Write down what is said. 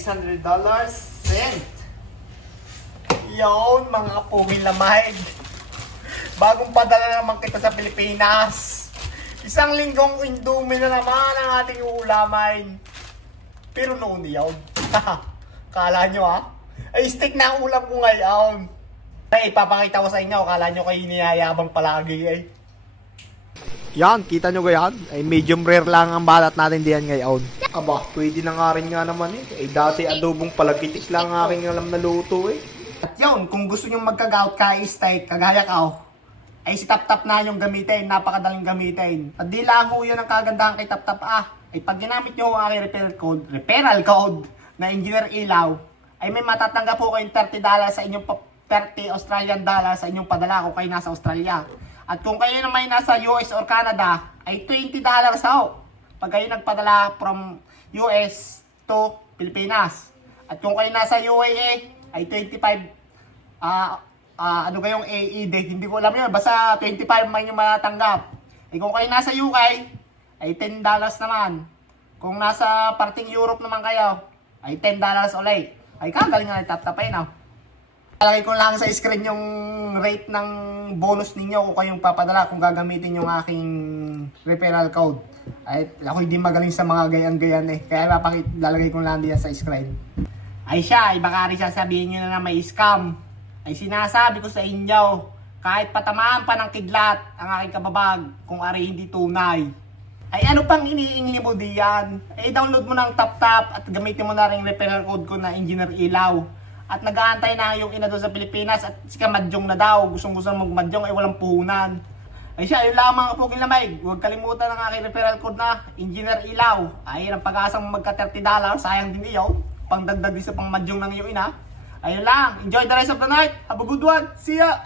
$600 sent. Yun, mga pumil na mahig. Bagong padala naman kita sa Pilipinas. Isang linggong Indomie na naman ang ating uulamin. Pero noon yun. Kala nyo ay steak na ang ulam ko ngayon. Ay, ipapakita ko sa inyo. Kala nyo kayo niyayabang palagi eh. Yan, kita nyo yan? Ay medium rare lang ang balat natin diyan ngayon. Aba, pwede na nga rin nga naman eh. Ay dati adobong palagitik lang ang aking alam na luto eh. At yun, kung gusto nyo magka-gout kay steak, kagaya ka ay si Tap-Tap na yung gamitin. Napakadaling gamitin. At di lang ho yun ang kagandahan kay Tap-Tap ay pag ginamit nyo ang aking referral code na Engineer Ilaw, ay may matatanggap po kayong $30 sa inyong 30 Australian dollars sa inyong padala kung kayo nasa Australia. At kung kayo naman nasa US or Canada, ay $20 ho. Pag kayo nagpadala from US to Pilipinas. At kung kayo nasa UAE, ay 25 ano kayong AED, hindi ko alam yun, basta 25 man yung matatanggap. Eh kung kayo nasa UK, ay $10 naman. Kung nasa parting Europe naman kayo, ay $10 ulit. Ay kagaling nga Tap-Tapay na. Palagay ko lang sa screen yung rate ng bonus ninyo kung kayong papadala kung gagamitin yung aking referral code. Ay ako hindi magaling sa mga gayan-gayan eh. Kaya lalagay ko lang diyan sa screen. Ay siya, ay baka rin sasabihin nyo na may scam. Ay sinasabi ko sa inyo, kahit patamaan pa ng kidlat ang aking kababag kung ari hindi tunay. Ay ano pang iniingli mo diyan? Ay download mo ng Tap-Tap at gamitin mo na rin referral code ko na Engineer Ilaw. At nag-aantay na yung ina doon sa Pilipinas at si Kamadyong na daw. Gustong-gusto magmadyong ay walang puhunan. Ay siya, yun lamang po kilamay. Huwag kalimutan ang aking referral code na Engineer Ilaw. Ay ang pag-asang magka $30, sayang din iyon. Pangdagdag din sa pangmadyong ng iyong ina. Ayun lang. Enjoy the rest of the night. Have a good one. See ya!